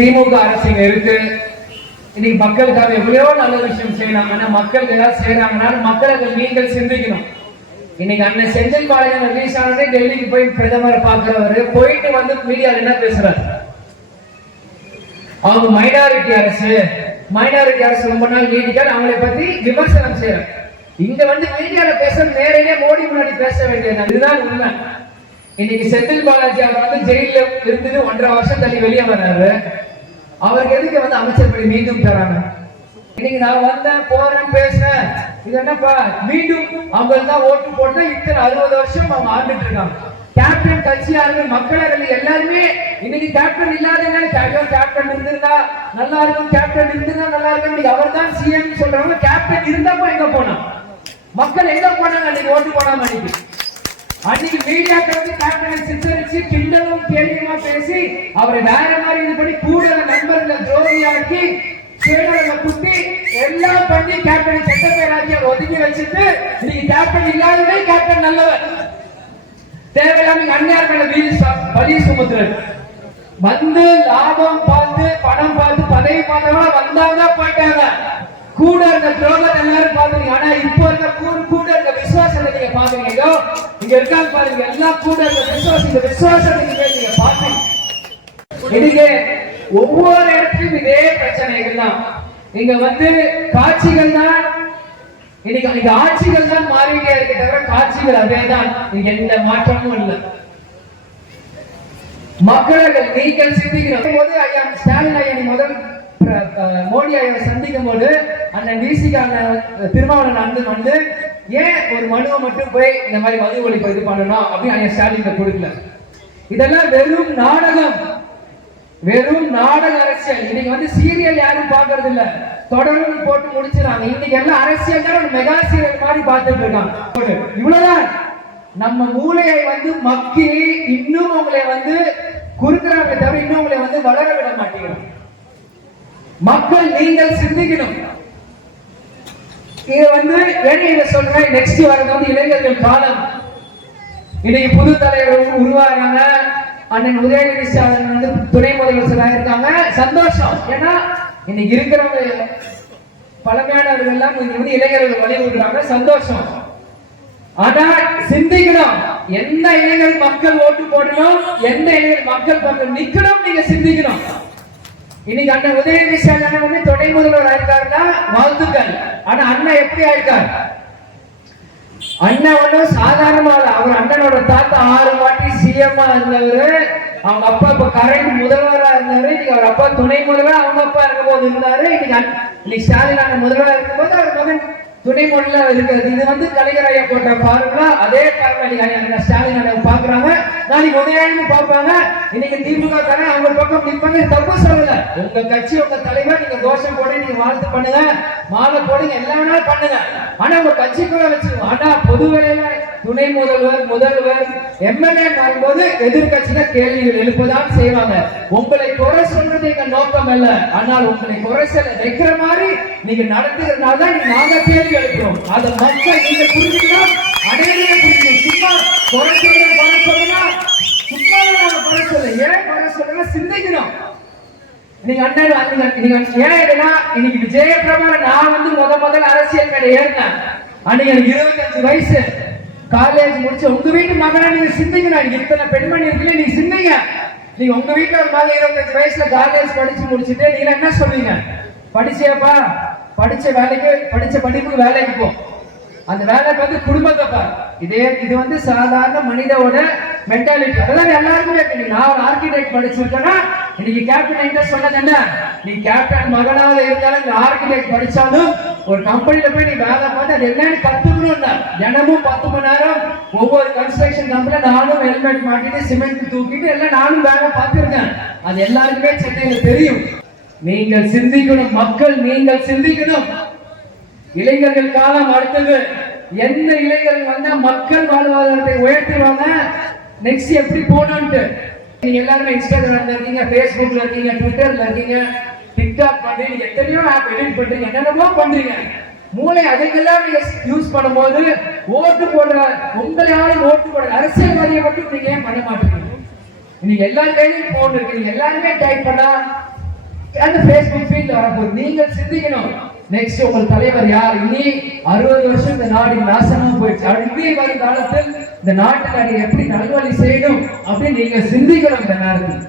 திமுக அரசு இருக்கு. இன்னைக்கு மக்களுக்காக எவ்வளவோ நல்ல விஷயம் செய்யலாம். ஆனா மக்களுக்கு ஏதாவது செய்யறாங்கன்னா மக்களுக்கு நீங்கள் சிந்திக்கணும். இன்னைக்கு அண்ணன் செந்தில் பாலாஜி ரிலீஸ் ஆனதே டெல்லிக்கு போய் பிரதமரை பார்க்கிறவரு போயிட்டு வந்து மீடியால என்ன பேசுறாரு? அவங்க மைனாரிட்டி அரசு ரொம்ப நாள் நீடிக்காது அவங்களை பத்தி விமர்சனம் செய்யறாங்க. இங்க வந்து மீடியால பேச நேரடியா மோடி முன்னாடி பேச வேண்டியது இதுதான் உண்மை. இன்னைக்கு செந்தில் பாலாஜி அவர் வந்து ஜெயில இருந்தது 1.5 வருஷம் தள்ளி வெளியே வர்றாரு. அவருக்கு எதுக்கு வந்து அமைச்சர் படி மீண்டும் தராங்க? இன்னைக்கு நான் வந்தேன் போறேன் பேசுறேன் இது என்னப்பா மீண்டும் அவங்க தான் ஓட்டு போட்டு இத்தனை 60 வருஷம் அவங்க ஆண்டுட்டு இருக்காங்க. கேப்டன் கட்சியாளர்கள் மக்களர்கள் எல்லாருமே இன்னைக்கு கேப்டன் இல்லாத கேப்டன் இருந்திருந்தா நல்லா இருக்கும், கேப்டன் இருந்திருந்தா நல்லா இருக்கும். இன்னைக்கு அவர் தான் சிஎம் சொல்றாங்க. கேப்டன் இருந்தப்ப எங்க போனா மக்கள் எங்க போனாங்க? அன்னைக்கு ஓட்டு போடாம அன்னைக்கு மீடியாக்கள் வந்து கேப்டனை சித்தரிச்சு கிண்டலும் கேள்வியுமா பேசி அவரை வேற மாதிரி இது பண்ணி கூட நண்பர்களை துரோகியாக்கி சேனலை குத்தி எல்லாம் பண்ணி கேப்டன் செட்ட பேராக்கி ஒதுக்கி வச்சுட்டு இன்னைக்கு கேப்டன் இல்லாதவே கேப்டன் நல்லவர் தேவையில்லாம அந்நியார் மேல பலி சுமத்துறது வந்து லாபம் பார்த்து பணம் பார்த்து பதவி பார்த்தவங்க வந்தாங்க போயிட்டாங்க. கூட இருக்க துரோகத்தை எல்லாரும் பாக்குறீங்க. ஆனா இப்போ இருக்க கூட இருக்க விசுவாசத்தை நீங்க பாக்குறீங்க. இங்க இருக்காங்க பாருங்க எல்லாம் கூட இருக்க விசுவாசம். இந்த விசுவாசத்தை நீங்க பாக்குறீங்க. இன்னைக்கு ஒவ்வொரு இடத்துலயும் இதே பிரச்சனைகள் தான். இங்க வந்து காட்சிகள் தான் இன்னைக்கு ஆட்சிகள் தான் மாறிட்டே இருக்க தவிர காட்சிகள் அதே தான். எந்த மாற்றமும் இல்லை. மக்களுக்கு நீங்கள் சிந்திக்கணும் போது ஐயா ஸ்டாலின் ஐயா முதல் மோடி ஐயா சந்திக்கும் போது அண்ணன் விசிகா திருமாவளவன் அண்ணன் வந்து ஏன் ஒரு மனுவை மட்டும் போய் இந்த மாதிரி மது ஒழிப்பு இது பண்ணணும் அப்படின்னு ஐயா ஸ்டாலின் கொடுக்கல. இதெல்லாம் வெறும் நாடக அரசியல். இன்னைக்கு வந்து சீரியல் யாரும் பாக்குறது இல்ல, தொடர்ந்து போட்டு முடிச்சிடறாங்க. இன்னைக்கு எல்லாம் அரசியல் தான் ஒரு மெகா சீரியல் மாதிரி பார்த்துட்டு இருக்காங்க. இவ்வளவுதான் நம்ம மூளையை வந்து மக்கி இன்னும் உங்களை வந்து குறுக்குறாங்க தவிர இன்னும் உங்களை வந்து வளர விட மாட்டேங்கிறாங்க. மக்கள் நீங்கள் சிந்திக்கணும். இது வந்து இதை சொல்றேன். நெக்ஸ்ட் வரது வந்து இளைஞர்கள் காலம். இன்னைக்கு புது தலைவர் உருவாகிறாங்க. அண்ணன் உதயநிதி ஸ்டாலின் வந்து துணை முதலமைச்சராக இருக்காங்க. சந்தோஷம். ஏன்னா இன்னைக்கு இருக்கிறவங்க பழமையானவர்கள் எல்லாம் வந்து இளைஞர்கள் வழிவிடுறாங்க. சந்தோஷம். ஆனா சிந்திக்கணும். எந்த இளைஞர் மக்கள் ஓட்டு போடணும், எந்த இளைஞர் மக்கள் பக்கம் நிக்கணும், நீங்க சிந்திக்கணும். இன்னைக்கு அண்ணன் உதயநிதி ஸ்டாலின் வந்து துணை முதல்வர் ஆயிருக்காருன்னா வாழ்த்துக்கள். ஆனா அண்ணன் எப்படி ஆயிருக்காரு? அண்ணன் ஒன்னும் சாதாரணமான அவர் அண்ணனோட தாத்தா 6 வாட்டி சிஎம் இருந்தவரு. அவங்க அப்பா இப்ப கரண்ட் முதல்வரா இருந்தாரு. இன்னைக்கு அவர் அப்பா துணை முதல்வர் அவங்க அப்பா இருக்கும் போது இருந்தாரு. இன்னைக்கு ஸ்டாலின் அண்ணன் முதல்வரா இருக்கும் போது அவர் மகன் துணை முதல்ல இருக்கிறது. இது வந்து கலைஞர் ஐயா போட்ட ஃபார்முலா. அதே ஃபார்முலா ஸ்டாலின் அண்ணன் பாக்குறாங்க, நாளைக்கு உதயநிதி பார்ப்பாங்க. இன்னைக்கு திமுக காரன் அவங்க பக்கம் நிற்பாங்க. தப்பு சொல்லல. உங்க கட்சி உங்க தலைவர் நீங்க கோஷம் போட நீங்க வாழ்த்து பண்ணுங்க, மாலை போடுங்க, எல்லா நாளும் பண்ணுங்க. ஆனா உங்க கட்சிக்குள்ள வச்சுக்கோங்க. ஆனா பொது வேலையில துணை முதல்வர் எம்எல்ஏ மாறும்போது எதிர்கட்சிகள் கேள்விகள் எழுப்பதான் செய்வாங்க. உங்களை குறை சொல்றது எங்க நோக்கம் அல்ல. ஆனால் உங்களை குறை சொல்ல வைக்கிற மாதிரி நீங்க நடத்துகிறதுனால தான் நாங்க கேள்வி எழுப்புறோம். அதை மக்கள் நீங்க புரிஞ்சுக்கணும், அனைவருமே புரிஞ்சுக்கணும். சும்மா குறை சொல்றது குறை சொல்லனா சும்மா நாங்க குறை சொல்ல. ஏன் குறை சொல்றா சிந்திக்கணும். நீங்க அண்ணன் இன்னைக்கு விஜயபிரபா நான் வந்து முதல் அரசியல் மேடை ஏறினேன். அன்னைக்கு எனக்கு 25 வயசு. காலேஜ் முடிச்சு உங்க வீட்டு மகனை நீங்க சிந்திக்கணும். இத்தனை பெண்மணி இருக்குல்ல, நீங்க சிந்திங்க. நீங்க உங்க வீட்டுல ஒரு மகன் 25 வயசுல காலேஜ் படிச்சு முடிச்சுட்டு நீங்க என்ன சொல்றீங்க? படிச்சியாப்பா, படிச்ச படிப்புக்கு வேலைக்கு போ. அந்த வேலை பார்த்து குடும்பத்தை பாரு. இது வந்து சாதாரண மனிதோட மென்டாலிட்டி. அதெல்லாம் எல்லாருக்குமே இருக்கு. நான் ஒரு ஆர்கிடெக்ட் படிச்சிருக்கேன்னா இன்னைக்கு கேப்டன் என்கிட்ட சொன்னது என்ன? நீ கேப்டன் மகனாக இருந்தாலும் இந்த ஆர்கிடெக்ட் படிச்சாலும் ஒரு கம்பெனில போய் நீ வேலை பார்த்து அது என்னன்னு கத்துக்கணும். தினமும் 10 மணி நேரம் ஒவ்வொரு கன்ஸ்ட்ரக்ஷன் கம்பெனில நானும் ஹெல்மெட் மாட்டிட்டு சிமெண்ட் தூக்கிட்டு எல்லாம் நானும் வேலை பார்த்திருக்கேன். அது எல்லாருக்குமே சென்னையில தெரியும். நீங்கள் சிந்திக்கணும். மக்கள் நீங்கள் சிந்திக்கணும். இளைஞர்கள் காலம் அடுத்தது. எந்த இளைஞர்கள் வந்தா மக்கள் வாழ்வாதாரத்தை உயர்த்துவாங்க, நெக்ஸ்ட் எப்படி போகணும்ட்டு. நீங்க எல்லாருமே இன்ஸ்டாகிராம்ல இருக்கீங்க, பேஸ்புக்ல இருக்கீங்க, ட்விட்டர்ல இருக்கீங்க, டிக்டாக் பண்றீங்க, எத்தனையோ ஆப் எடிட் பண்றீங்க, என்னென்னமோ பண்றீங்க. மூளை அதுக்கெல்லாம் நீங்க யூஸ் பண்ணும்போது ஓட்டு போடுற உங்களை யாரும் ஓட்டு போடுற அரசியல்வாதியை மட்டும் நீங்க ஏன் பண்ண மாட்டீங்க? நீங்க எல்லா கையிலும் போன் இருக்கு. நீங்க எல்லாருமே டைப் பண்ணா அந்த Facebook ஃபீல்ட்ல வரப்போகுது. நீங்கள் சிந்திக்கணும், நெக்ஸ்ட் உங்கள் தலைவர் யார்? இனி 60 வருஷம் இந்த நாடு நாசமா போயிடுச்சு, அடுத்து வரும் காலத்தில் இந்த நாட்டுக்கு எப்படி நல்வழி செய்யணும் அப்படின்னு நீங்க சிந்திக்கணும் இந்த நேரத்தில்.